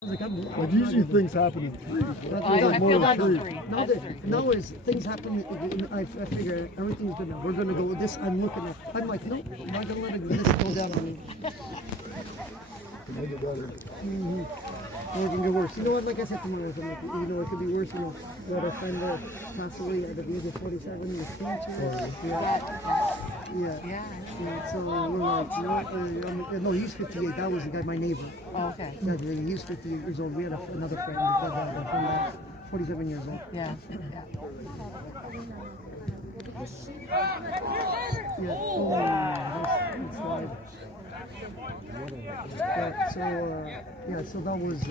Like usually things happen in threes. But I like more feel than that's three. three. Now, That's three. now is things happen. I figure everything's gonna. We're gonna go with this. I'm looking at. I'm like, nope. I'm not gonna let this go down on me. Make it better. Or it can get worse. You know what? Like I said to my wife, I'm like, you know, it could be worse. You know, we had a friend that passed away at the age of 47 with cancer. Yeah. So we're like, you know what? No, he's 58. That was the guy, my neighbor. Oh, okay. Yeah, he's 58 years old. We had another friend that 47 years old. Yeah. Yeah. Oh, that's wide. Yeah, so that was but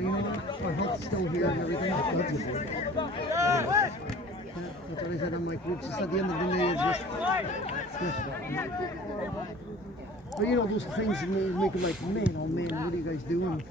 you know what? Our health's still here and everything. That's what I said. I'm like, it's just at the end of the day, it's just. But you know, those things make it like, man, oh man, what are you guys doing?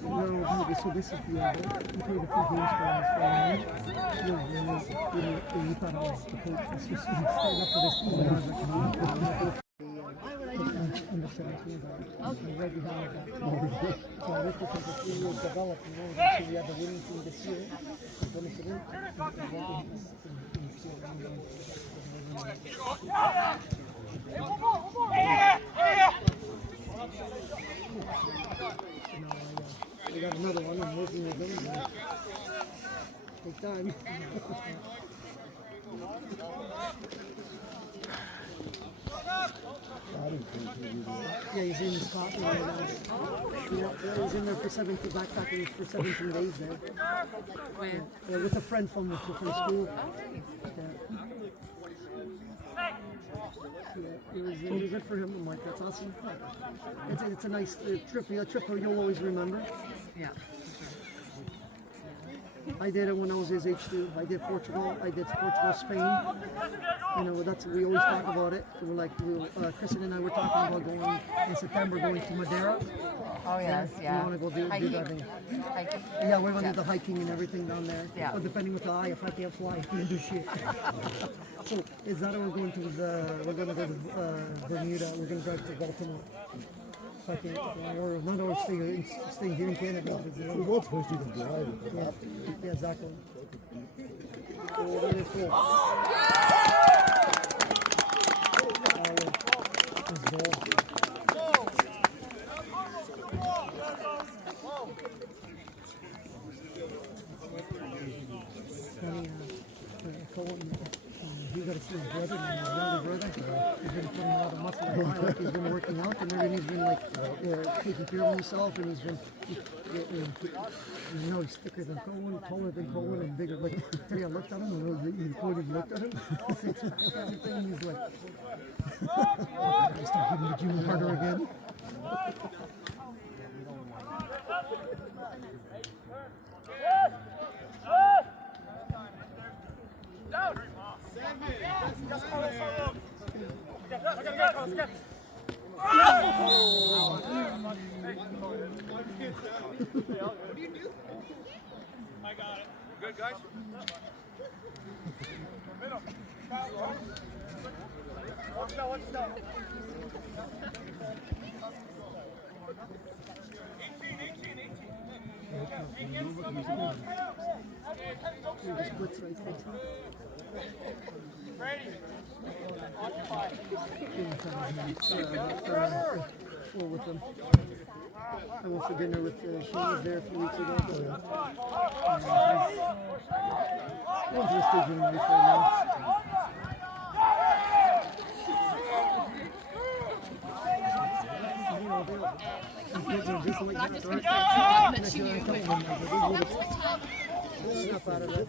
No, so this is the we played a few games for us. You thought I was the coach. This was straight up for this team. I was like, under 17, I'm right behind that. So I looked at the 3 years developed, you know, so we had the winning team this year. I'm going to win. We got another one. I'm working with them. Take time. Yeah, he's in Scotland right now. Yeah, he's in there for 17, backpacking for 17 days there. When? Yeah, with a friend from school. It was good for him. I'm like, that's awesome. It's a nice trip. A trip you'll always remember. Yeah. I did it when I was his age too. I did Portugal. I did Portugal, Spain. You know, that's we always talk about it. We're like, Kristen and I were talking about going in September, going to Madeira. Oh yes, yeah. We want to go do that thing. Hiking. Yeah, we're gonna do the hiking and everything down there. Yeah. Or depending with the eye, if I can't fly, I can't do shit. So is that we're going to? We're gonna go to Bermuda. We're gonna drive to Baltimore. Or not, or stay here in Canada. So what's supposed to even drive it? Yeah, exactly. Oh, that is cool. Let's go. He got to see his brother, and his younger brother. He's been putting a lot of muscle on him, like he's been working out, and then he's been like taking care of himself, and he's been, he's thicker than Cohen, taller than Cohen, and bigger. Like today I looked at him, and he looked at him, everything. He's like, I start hitting the gym harder again. What do you do? I got it. Good, guys? Middle. Watch out. 18. Ready. Occupy. With them. I went for dinner with she was there a few weeks ago. I was just taking it before now. Just like that, snap out of that.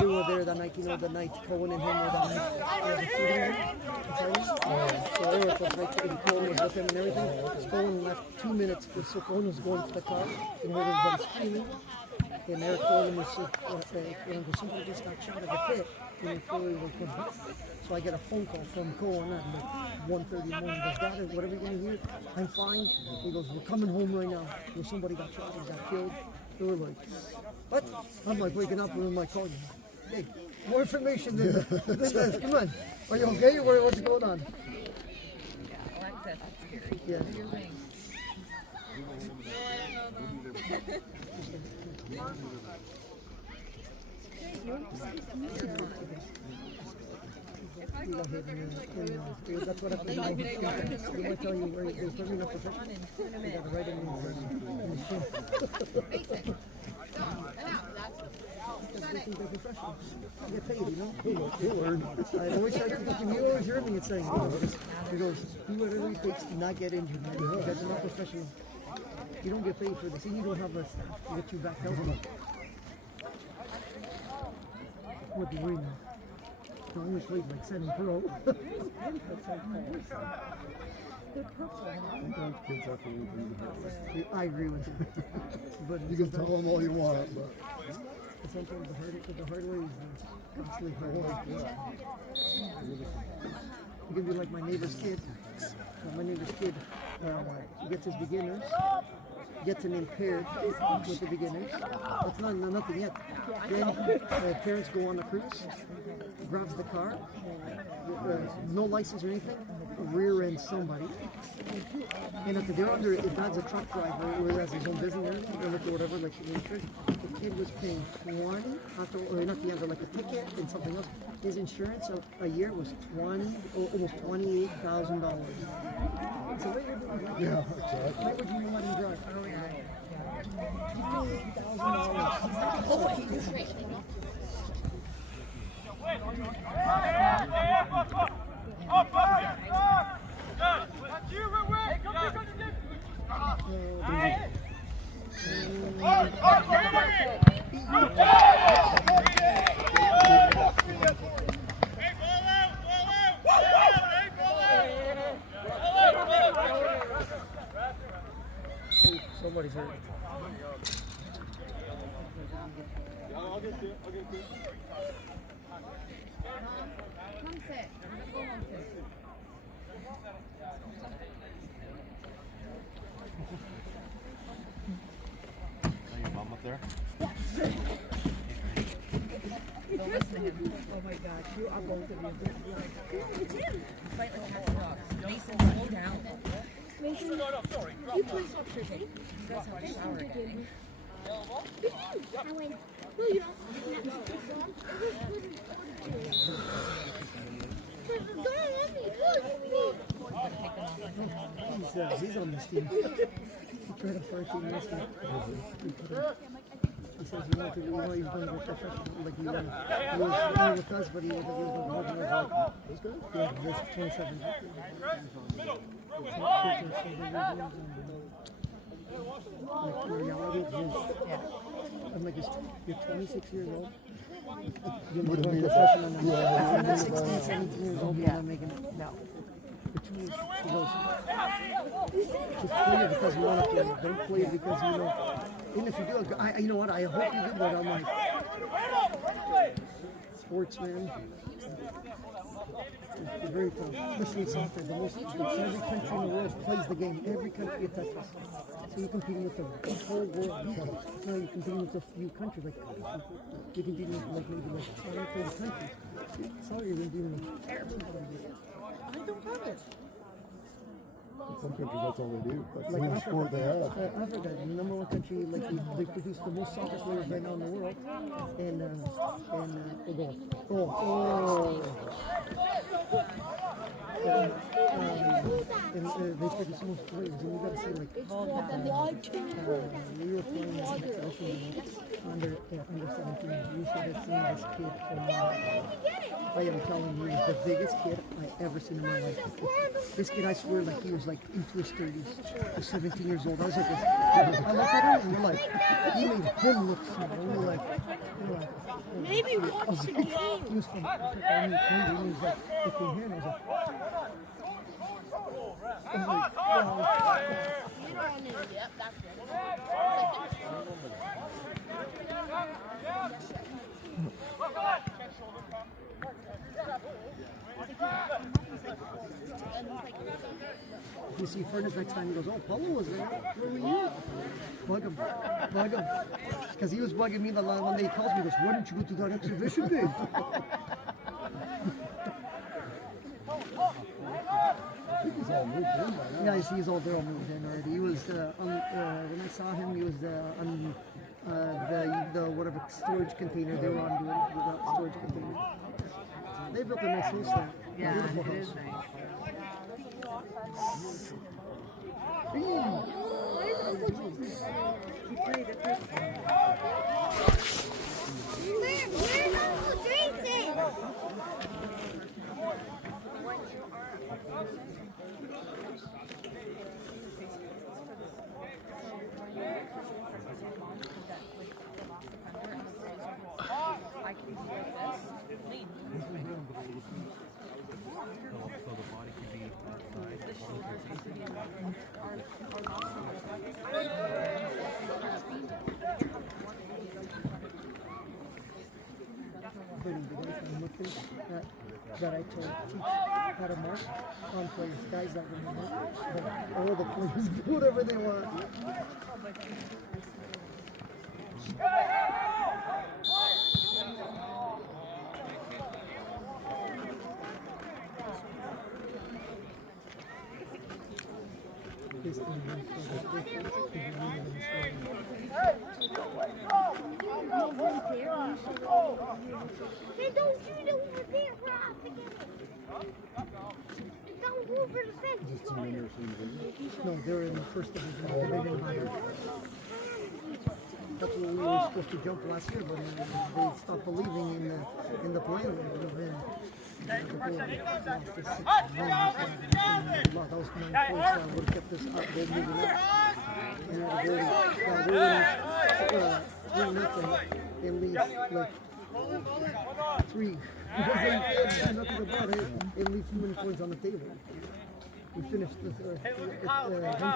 they were there that night, you know, the night Cohen and him were that night. The shooting range. So they were right there, and Cohen was with him and everything. So Cohen left 2 minutes, so Cohen was going to the car, and heard everybody screaming. And Eric told him, somebody just got shot at the pit, and before we were put back. So I get a phone call from Cohen at like 1:30 in the morning. He goes, Dad, whatever you're going to hear, I'm fine. He goes, we're coming home right now. He goes, somebody got shot and got killed. They were like, what? I'm like waking up and I'm like, calling, hey, more information than this. Come on. Are you okay? What's going on? Alexis, that's scary. Yeah. Your wings. That's what I'm going to tell you where there's probably not professional. You got to write it in. I get paid, you know? He'll learn. I always try to you always hear me saying, he goes, do whatever it takes to not get injured, man. You guys are not professional. You don't get paid for this, and you don't have a staff to get you back healthy. What do we know? I always played like 7 pro. Sometimes kids have to leave you. I agree with you. But You can tell them all you want, but sometimes the hard way is constantly hard. You can be like my neighbor's kid. My neighbor's kid gets his beginners, gets an impaired with the beginners. That's not nothing yet. Then parents go on a cruise, grabs the car, no license or anything, rear ends somebody. And if they're under, if dad's a truck driver or has his own business or whatever, like insurance, the kid was paying 20 after, or not the other, like a ticket and something else. His insurance a year was almost $28,000. So what you're doing? yeah, exactly. Why would you let him drive? Somebody's hurt. I'll get to it. Come sit. Go home sit. Your mom up there? Don't listen to him. Oh my God, you are both of you. Fight like cats and dogs. Mason, slow down. Mason, you play soccer, okay? You guys have a shower again. I went, no, you don't. He's on this team. He tried to start team this year. He says he wanted to, he's going to go professional. Like he was with us, but he was going to go this good? Yeah, he's 27. Like the reality is, I'm like, you're 26 years old. You're Would it going be professional now. yeah, If you're 16, 17 years old, you're not making it. No. For 2 years, he goes, just play it because you want to play it. Don't play it because you know. Even if you do, you know what? I hope you do, but I'm like, sports, man. It's very tough, especially in soccer. The most, every country in the world plays the game. Every country it touches. So you're competing with the whole world. No, you're competing with a few countries. Like you're competing with maybe 20, 30 countries. Sorry, you're competing with everybody. I don't have it. In some countries, that's all they do. That's Like the only sport they have. Africa, the number one country, like they produce the most soccer players right now in the world, and they go, and they produce the most players, and you gotta see like, we were playing under 17. You should have seen this kid from I am telling you, he's the biggest kid I ever seen in my life. This kid, I swear, like he was like into his 30s. He was 17 years old. I was like, I look at him and we're like, he made him look small. We're like, Maybe watch the game. he was from, I mean, he was like, he came here and I was like, wow. You don't need to. Yep, that's it. If you see Fernandez next time, he goes, oh, Paulo was there. Where were you? Bug him. Bug him. Because he was bugging me the one day he calls me, he goes, why didn't you go to that exhibition game? I think he's all moved in by now. Yeah, he's all there, all moved in already. He was, when I saw him, he was on the whatever storage container they were on doing, the storage container. They built a nice house there. Yeah, Beautiful it is house. nice. Where's all the drinks? I can do this. Lean. So the body can be outside. The shoulders have to be in line. That I told teach how to mark on players, guys that will mark, but all the players do whatever they want. This thing Hey, don't shoot it over there. We're out together. Don't go over the fence. Just team members in the video. No, they're in the first division. They didn't hire. That's what we were supposed to jump last year, but they stopped believing in the plan. That was 9 points. I would have kept this up. They're moving up. We're nothing. They leave like 3. Nothing about it. They leave too many points on the table. We finished this, 1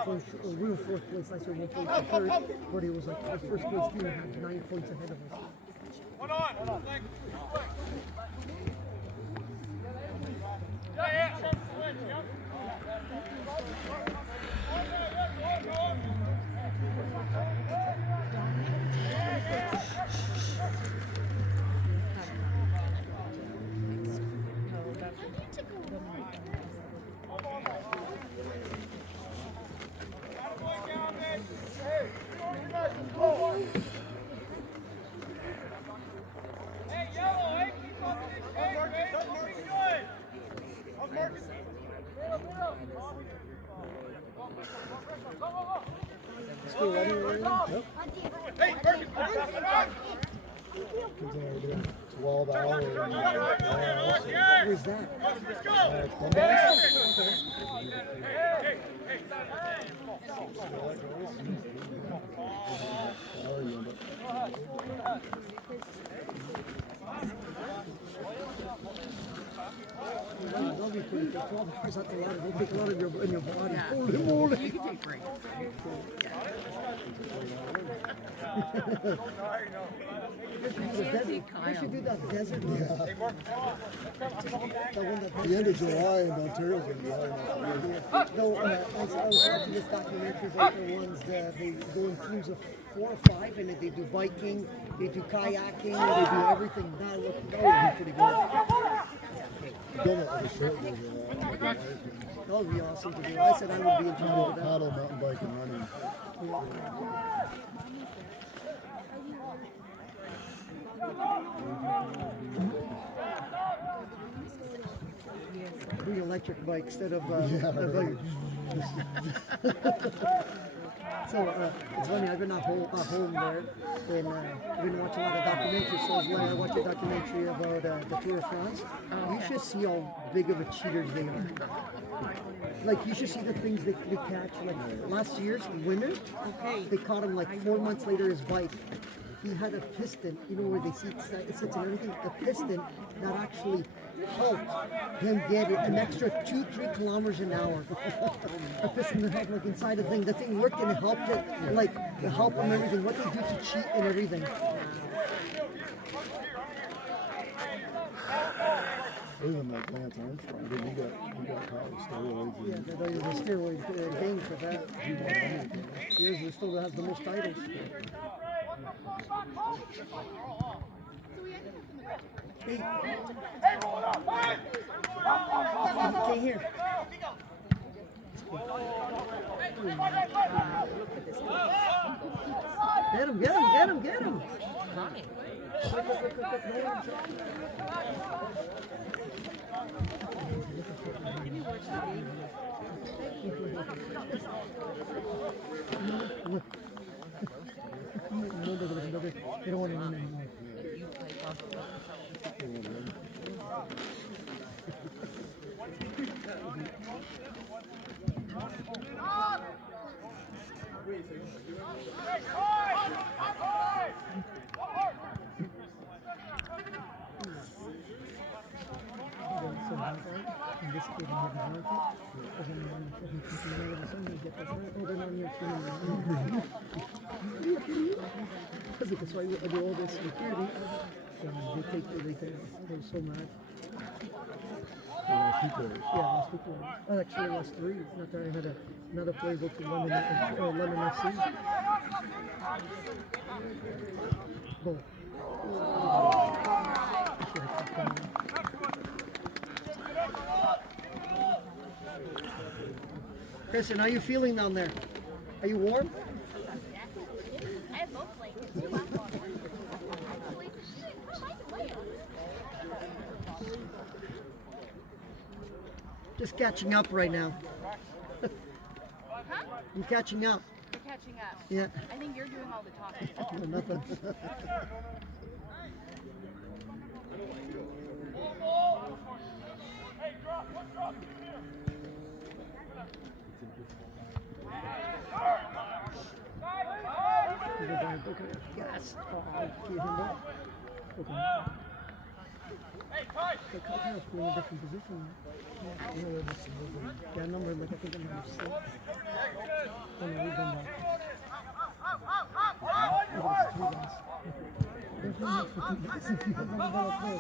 point, we were 4th place last year, 1 point to 3rd, but it was like the first place team had 9 points ahead of us. Hold on. Still ready, Ryan? Yep. Continue doing 12 hours. Where's that? That'll be pretty good. 12 hours, that's a lot. It'll take a lot of in your body. Holy. You can take breaks. We should do that desert. The end of July in Ontario's going to be hard. No, I was watching this documentary like the ones that they go in teams of 4 or 5 and they do biking, they do kayaking, they do everything. That would be pretty good. Done it with a short version. That would be awesome to do. I said I would be in charge of that. Paddle, mountain bike, and running. Bring electric bike instead of Yeah, a right. So it's funny. I've been at home there, and I've been watching a lot of documentaries. So I watched a documentary about the Tour of France. You should see how big of a cheaters they are. Like you should see the things they catch. Like last year's winner, they caught him like 4 months later. His bike. He had a piston, you know where they sit and everything. A piston that actually helped him get an extra 2-3 kilometers an hour. A piston that had like inside the thing. The thing worked and it helped it, like it helped him everything. What they do to cheat and everything. Even like Lance Armstrong, I mean, he got caught with steroids. Yeah, the steroid gang for that. He still has the most titles. Hey. Can't hear. Get him. Can you watch the game? They don't want to win anymore. You play basketball. And this kid had a market, and then thinking all of a sudden you get this, oh, they're not in your team. Because so I do all this security, they take they're so mad. Last 2 players. Yeah, last 2 players. Oh, actually, last 3. Not that I had another player go to London FC. Goal. Kristen, how are you feeling down there? Are you warm? I have both blankets. You want one? Just catching up right now. Huh? I'm catching up. You're catching up. Yeah. I think you're doing all the talking. No, nothing. Yes. Give him that. Okay. The Cardinals play in a different position. Yeah, number like I think I'm number 6. Oh no, we've done that. There's no need for 2 guys if you have one ball play.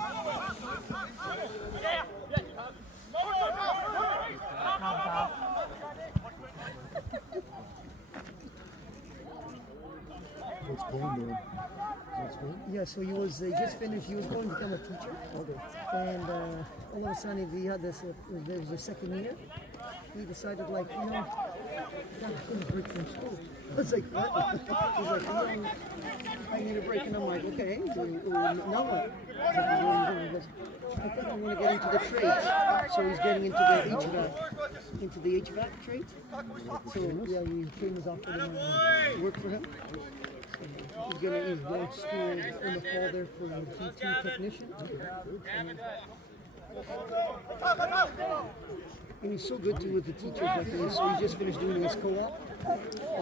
What's Glenn doing? What's Glenn? Yeah, so he just finished, he was going to become a teacher. Okay. And all of a sudden he had this, there was a second year. He decided like, you know, I'm going to break from school. I was like, what? He's like, I need a break. And I'm like, okay, so now what? He goes, I think I'm going to get into the trades. So he's getting into the HVAC trades. So yeah, he came his offer to work for him. He's going to school in the fall there for a GT technician. And he's so good too with the teachers. Like so he just finished doing his co-op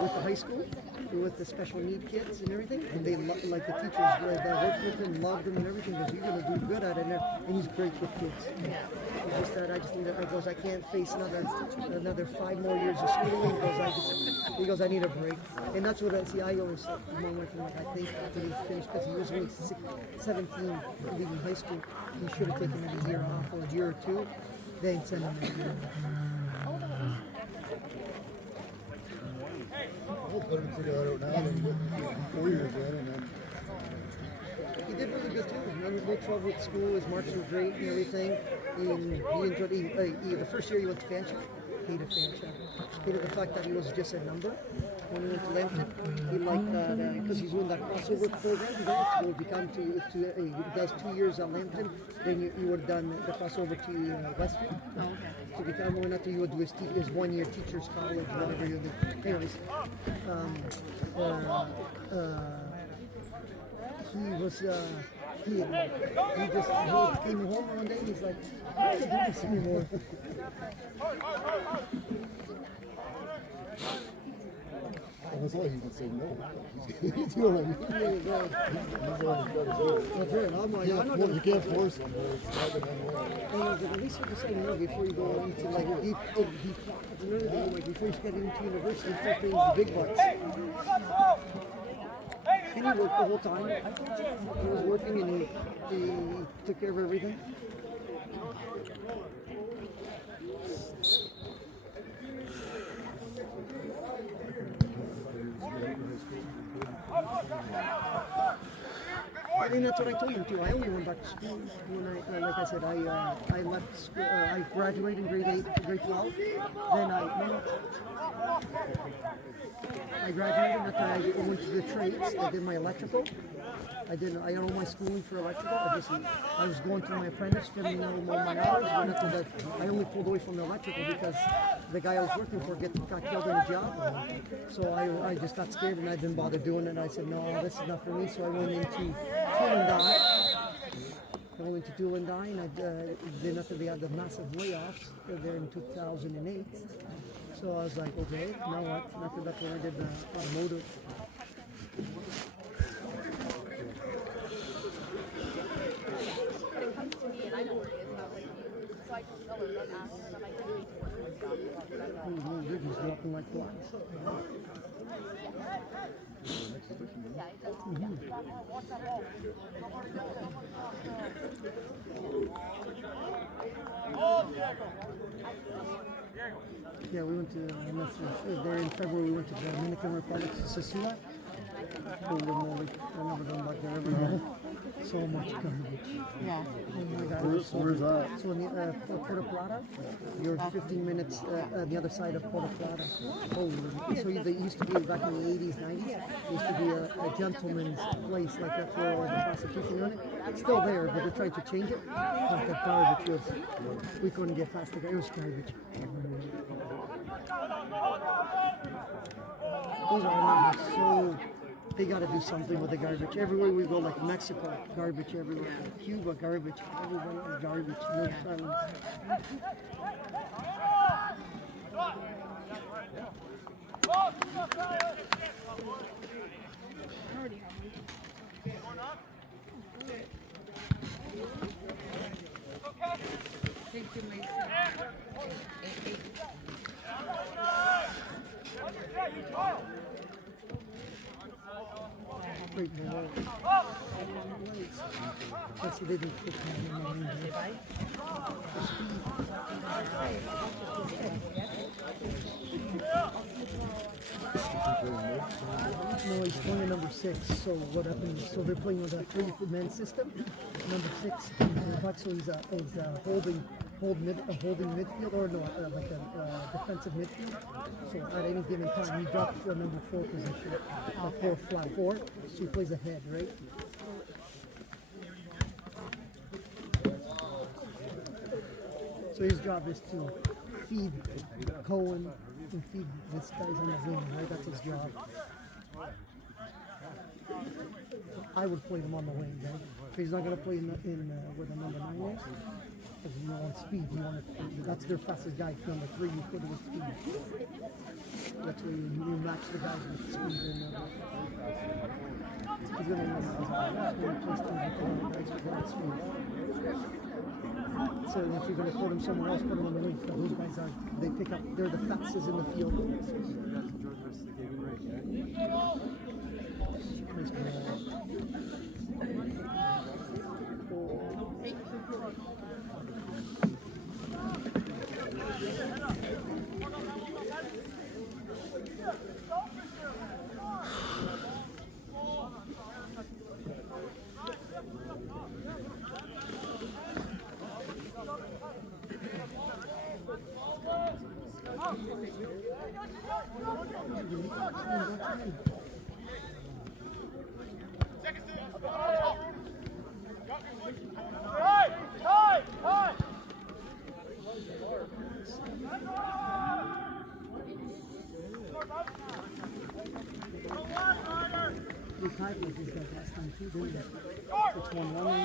with the high school, with the special need kids and everything. And they like the teachers that worked with him, loved him and everything. Because you're going to do good at it, and he's great with kids. It's just that I just need. I goes, I can't face another 5 more years of schooling. He goes, I need a break. And that's what I always tell my wife. Like, I think after he finished, because he was only 17 leaving high school, he should have taken maybe a year off or a year or 2. Then send him. We'll put him figure that out now. Then 4 years in, and then He did really good too. No trouble with school. His marks were great and everything. He enjoyed. The first year he went to Fancher, hated Fairchild. Hated the fact that he was just a number. When he went to Lambton, he liked that because he's doing that crossover program. He does 2 years at Lambton, then you would have done the crossover to Western. Oh, okay. To become one after you would do his 1 year teacher's college, whatever you do. Anyways, he was he came home one day. He's like, I don't do this anymore. That's why he would say no. You know what I mean? There you go. He's the one who's got to do it. That's right. I'm like, I'm not You gonna. can't force him. It's not the one way. At least you can say no before you go into like deep pockets and everything. Like before you get into university, you start paying the big bucks. He worked the whole time. He was working and he took care of everything. I think that's what I told him too. I only went back to school when like I said, I left school. I graduated in grade 8, grade 12. Then I graduated. After I went to the trades. I did my electrical. I got all my schooling for electrical. I was going through my apprentice, getting all my hours. But after that, I only pulled away from the electrical because the guy I was working for got killed in a job. So I just got scared and I didn't bother doing it. I said, no, this is not for me. So I went into tool and die. I went into tool and die, and then after they had the massive layoffs there in 2008. So I was like, okay, now what? And after that, when I did the automotive. But it comes to me, and I know where it is, and I'm like, so I just tell her, don't ask her, and I'm like, you need to work with a job. They're just dropping like flies. Yeah, it does. Yeah, we went to there in February. We went to the Dominican Republic to Sosua. Holy moly! I've never gone back there ever again. So much garbage. Yeah. Oh my God, Where's that? So in Puerto Plata, you're 15 minutes the other side of Puerto Plata. Holy! So they used to be back in the 80s, 90s. It used to be a gentleman's place like that for the prostitution unit. It's still there, but they're trying to change it. But the garbage was, we couldn't get past the garbage. It was garbage. Those islands are so. They got to do something with the garbage. Everywhere we go, like Mexico, garbage everywhere. Cuba, garbage. Everywhere, garbage. No silence. Great boy. That's what they didn't put me in my No, he's playing at number 6. So what happened? So they're playing with a 3-man system. Number 6, but so he's holding midfield or no, like a defensive midfield. So at any given time, he drops to a number 4 position, a 4 flat 4. So he plays ahead, right? So his job is to feed Cohen and feed this guys on the wing, right? That's his job. I would play him on the wing, right? If he's not going to play in where the number 9 is, because you want speed. That's their fastest guy. Number 3, you put it with speed. That's where you match the guys with speed. And guys with speed. So if you're going to put him somewhere else, put him on the wing. Those guys they're the fastest in the field. We tied with these guys last time too, didn't we? It's 1-1 in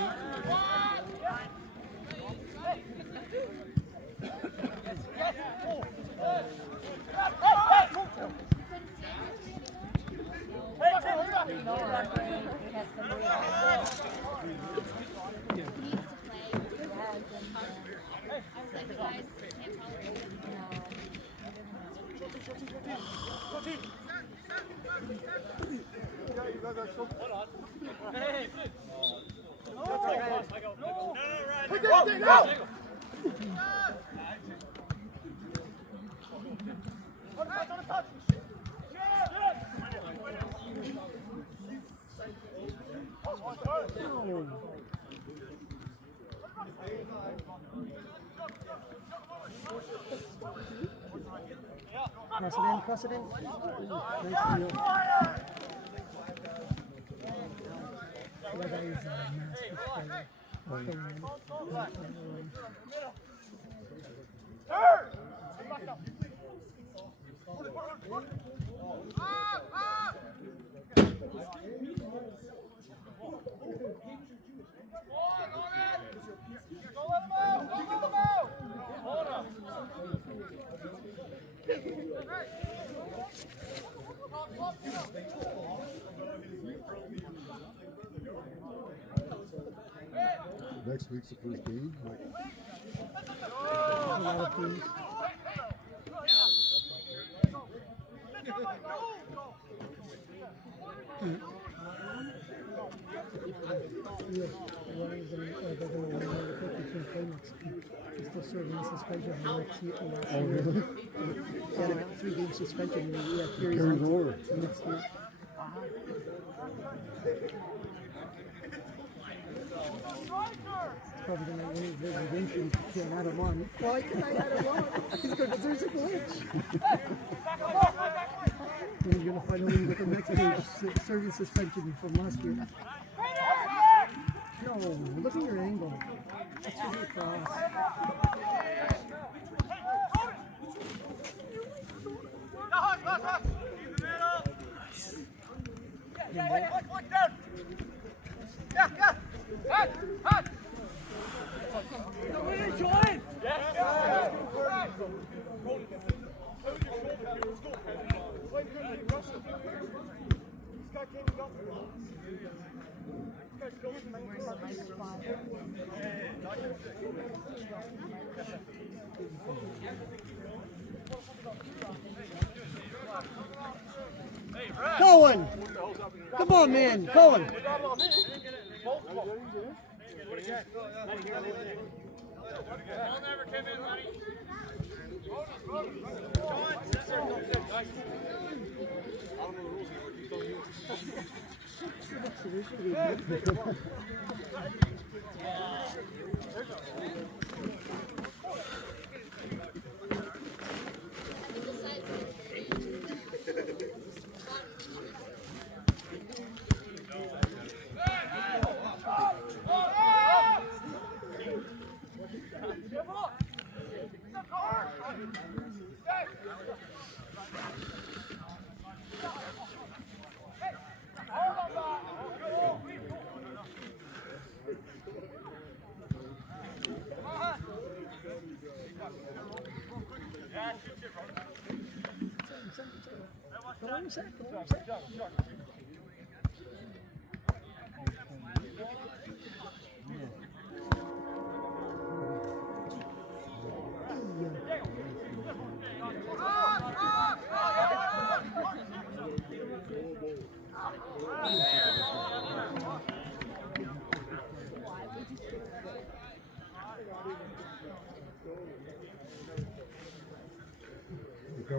Cross it in. Ooh, nice deal. That guy is a master player. Next week's the first game. A lot of teams. Yeah, one of them, they're going to win the pitch play next week. He's still serving a suspension from next year. Oh, really? Yeah, they got 3 game suspension and he Carries over. Next year. Probably going to win his resignation if you can't add him on. Why can I add him on? He's going to there's a glitch. Then you're going to finally get the next page, serving suspension from last year. No, look at your angle. That's really cross. Cohen! Come on, man, Cohen!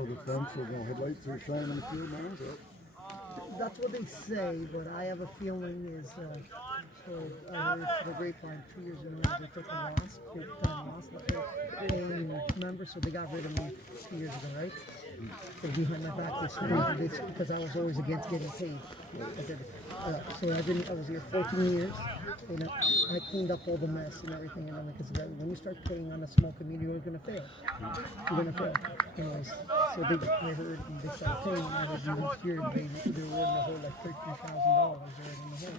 The fence, so the headlights are shining through now. So. That's what they say, but I have a feeling is, so I heard the grapevine 2 years ago they took a loss, big time loss. Remember, so they got rid of me 2 years ago, right? They behind my back this because I was always against getting paid. So I was here 14 years, and I cleaned up all the mess and everything, and because when you start paying on a small community, you're gonna fail. You're gonna fail. Anyways, so I heard they started paying, and I heard this year they were in the hole like $13,000 in the hole.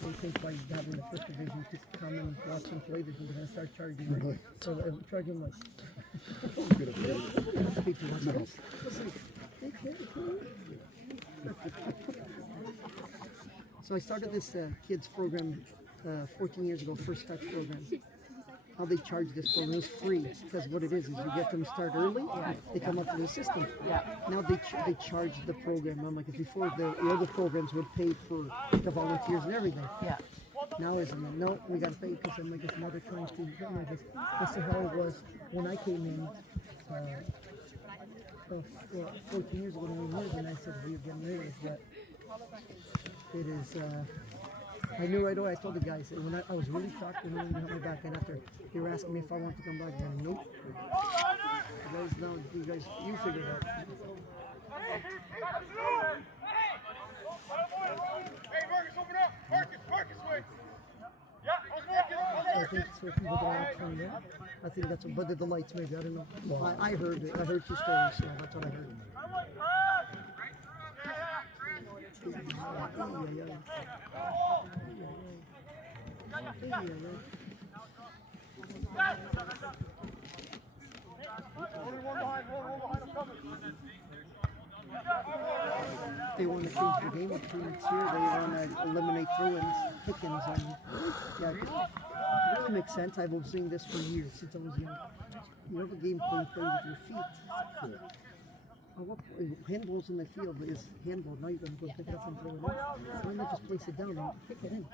They think by having the first division to come and watch them play, they're going to start charging. Really? So I'm charging like. Speak to myself. So I started this kids program 14 years ago, First Touch program. How they charge this program is free because what it is you get them to start early. They come up to the system. Now they charge the program. I'm like, before the other programs would pay for the volunteers and everything. Now isn't it? No, we got to pay because I'm like this mother trying to. This is how it was when I came in. 14 years ago, 9 years, and I said we were getting rid of it, but it is. I knew right away. I told the guys when I was really shocked when they helped me back, and after they were asking me if I wanted to come back, and nope. You guys, you figured it out. Hey, Marcus, open up! Marcus, wait! Yeah, I think so people don't actually know. I think that's but the lights maybe, I don't know. Well, I heard it. I heard 2 stories, so that's what I heard. They want to change the game with 2 weeks here. They want to eliminate throw-ins, kick-ins, and yeah, it really makes sense. I've been seeing this for years since I was young. You have a game play with your feet. Handballs in the field is handball. Now you're going to go pick it up and throw it in. Why not just place it down and kick it in?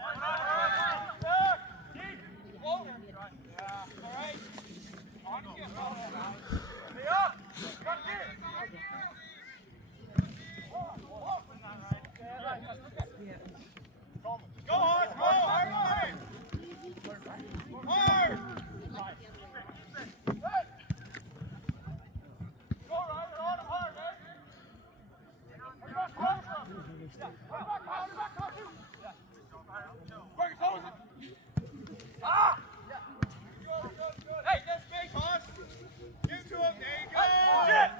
Go, Hard! Hey, that's space, Hans! Give it to him, there you go! Get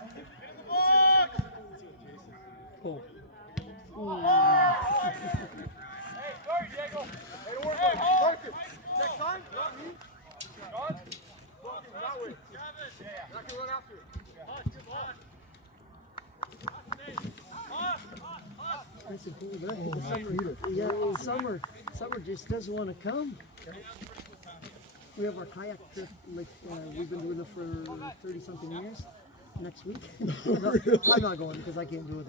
in the box! Cool. Hey, sorry, Diego! Hey, don't worry about it. Marcus! Next time, not me. John? That way. Yeah. Not gonna run after it. Summer just doesn't want to come. We have our kayak trip, like we've been doing it for 30-something years. Next week, I'm not going because I can't do it.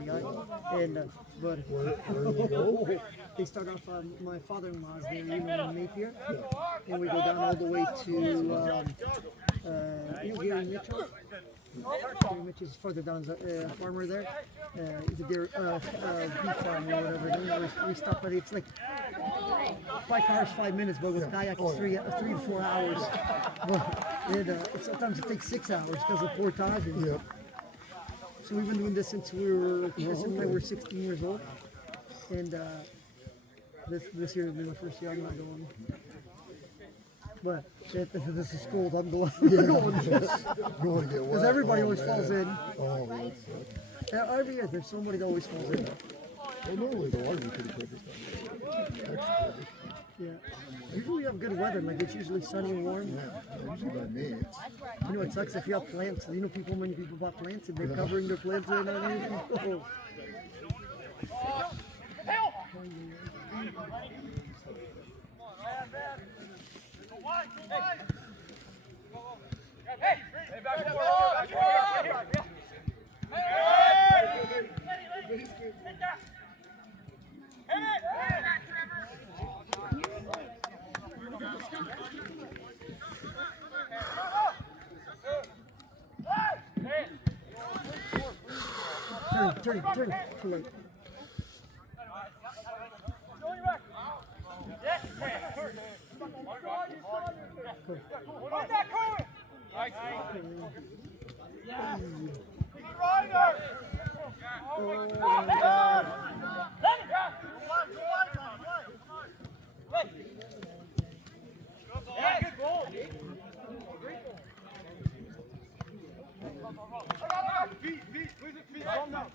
And but they start off on my father-in-law's there, in Napier, and we go down all the way to Gary Mitchell. Which is further down the farmer there, their beef farm or whatever. We stop, but it's like by cars 5 minutes, but with kayak it's 3 to 4 hours. But sometimes it takes 6 hours because of portage. Yep. So we've been doing this since we were 16 years old, and this year will be my first year. I'm not going. But if this is cold, I'm going. Because everybody always falls in. Oh, every year, there's somebody that always falls in. well, normally the water is pretty quick this time. Yeah. Usually we have good weather, like it's usually sunny and warm. Yeah, usually by me. You know, it sucks if you have plants. You know, many people bought plants and they're covering their plants and everything. Oh. Hey, back here. Turn. Too late. On that corner! Good rider! Yeah, good ball. Feet, where's it feet? Calm down,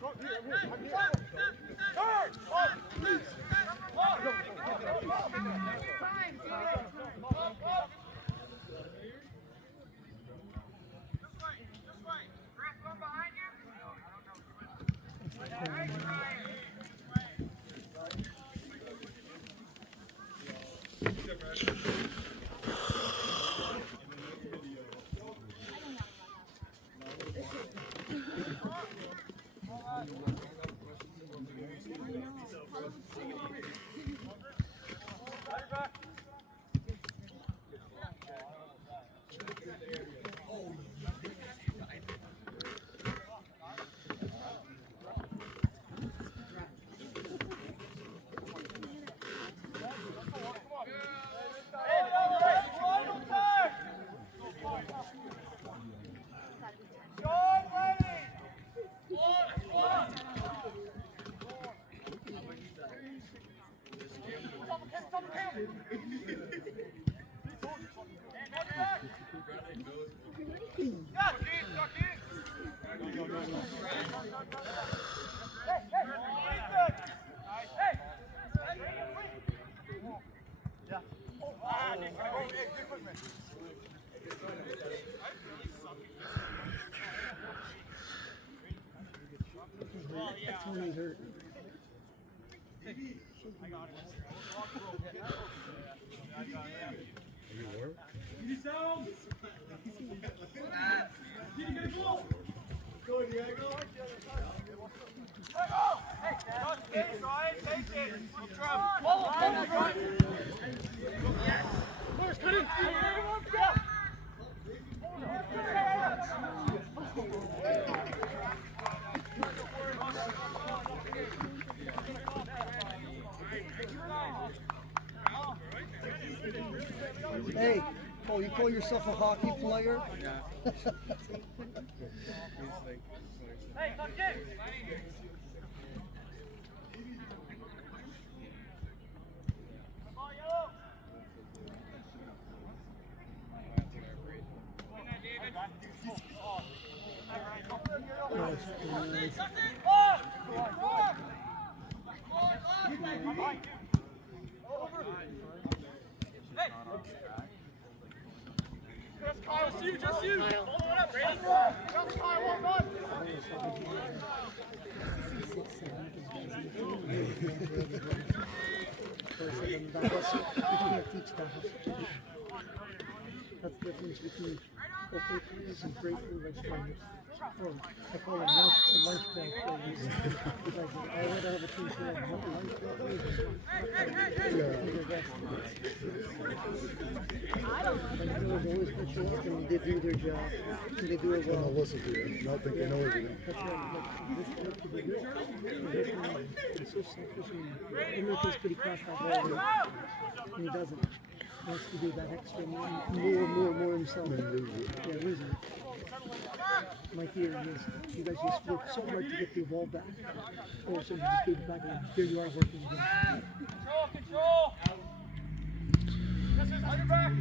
Tony's hurt. Go, Diego. Hey, Cole, you call yourself a hockey player? Hey, touch it! Just you! Hold it up, Brady! Just Kyle, well done! That's the difference between okay players and great players. Or I call them lunch ball players. Because I would have a team for lunch ball players. Players always put you up and they do their job. And they do it well. Don't listen to you. I don't think they know everything. That's right. Like, this kid could be good. He's so selfish and Enrique's pretty cross that ball. And he doesn't. He wants to do that extra more himself. Yeah, losing it. My theory is you guys just work so hard to get the ball back. Or so you just gave it back and here you are working again. Control! This is on your back!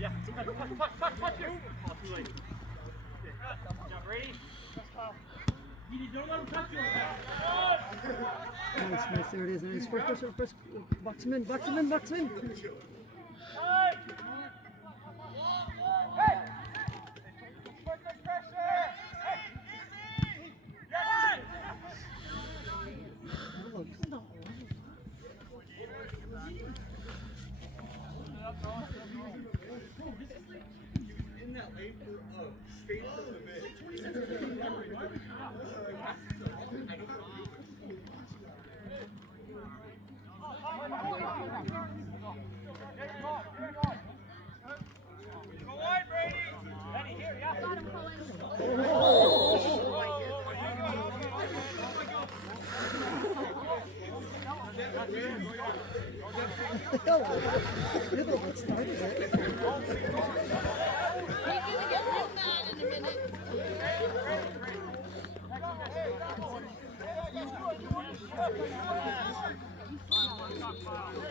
Yeah, touch you! Too late. Good job, Brady. Don't let him touch you. Nice, there it is. Nice. First, box him in. Hey! Put the pressure! Hey! Easy! Yeah! In that lane for straight from the mid.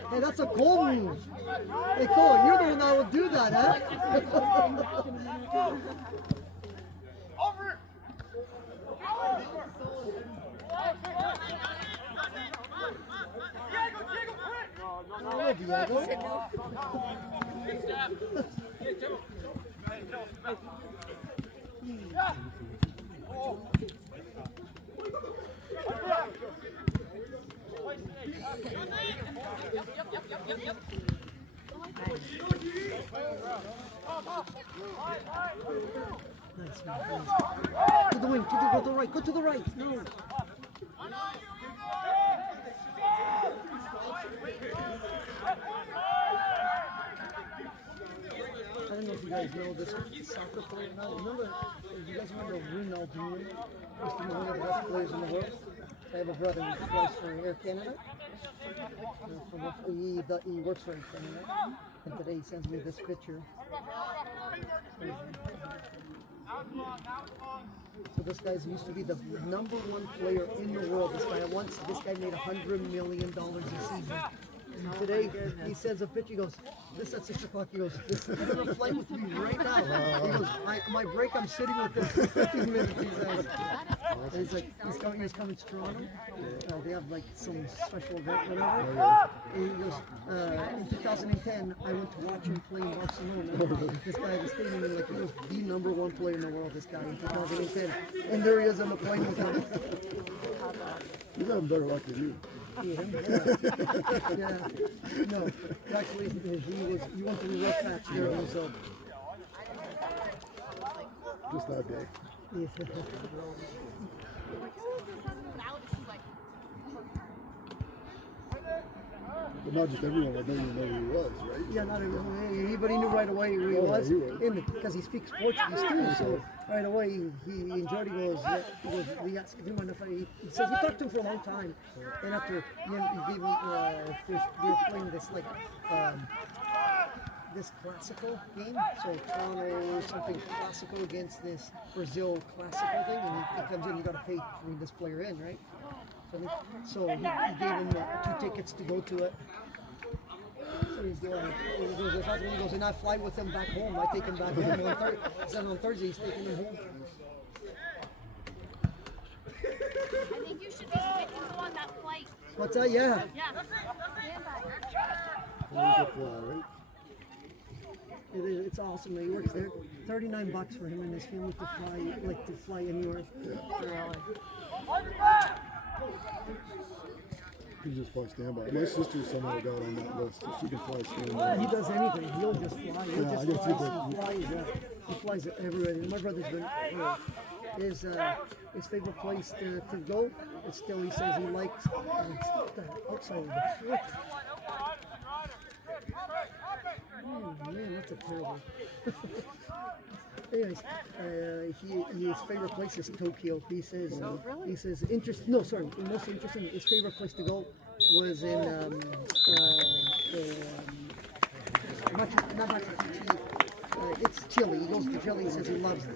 Hey, that's a goal move. Hey, Cole, you're the one that would do that, huh? Over! Oh, Diego. Nice, man. To the wing, go to the right, go to the right. No. I don't know if you guys know this soccer player or not. Remember, you guys remember Ronaldinho? Used to be one of the best players in the world. I have a brother who plays for Air Canada. He works for Air Canada. And today he sends me this picture. So this guy used to be the #1 player in the world. This guy made $100 million a season. And today he sends a picture. He goes, "This at 6 o'clock." He goes, "This is on a flight with me right now." He goes, "My break, I'm sitting with this for 15 minutes." He's like, he's coming to Toronto. They have like some special event, whatever. And he goes, in 2010, I went to watch him play in Barcelona. This guy was stating like he was the #1 player in the world. This guy in 2010, and there he is on the plane with him. He's having better luck than you. Yeah. No, actually, he went to the World Cup there himself. Just that day. Yeah. But not just everyone would know who he was, right? Yeah, not everybody knew right away who he was, because he speaks Portuguese too. So right away he enjoyed. We asked him enough. He says he talked to him for a long time, and after he gave me, we were playing this this classical game. So Toronto something classical against this Brazil classical thing, and he comes in. You got to pay to bring this player in, right? So he gave him 2 tickets to go to it. So he's doing it. He goes, and I fly with him back home. I take him back home on Thursday. He said on Thursday he's taking him home. I think you should be sick to go on that flight. What's that? Yeah. Yeah. Good fly, right? It's awesome that he works there. $39 for him and his family to fly anywhere. He just fly standby. My sister somehow got on that list, so she can fly standby. He does anything. He'll just fly. He'll Yeah, just I can see fly. that. He flies. He flies everywhere. And my brother's been his favorite place to go. It's still he says he likes the outside of the foot. Oh man, that's a terrible. Anyways, his favorite place is Tokyo. He says, most interesting. His favorite place to go was in it's Chile. He goes to Chile. He says he loves the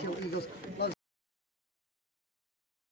Chile. He goes loves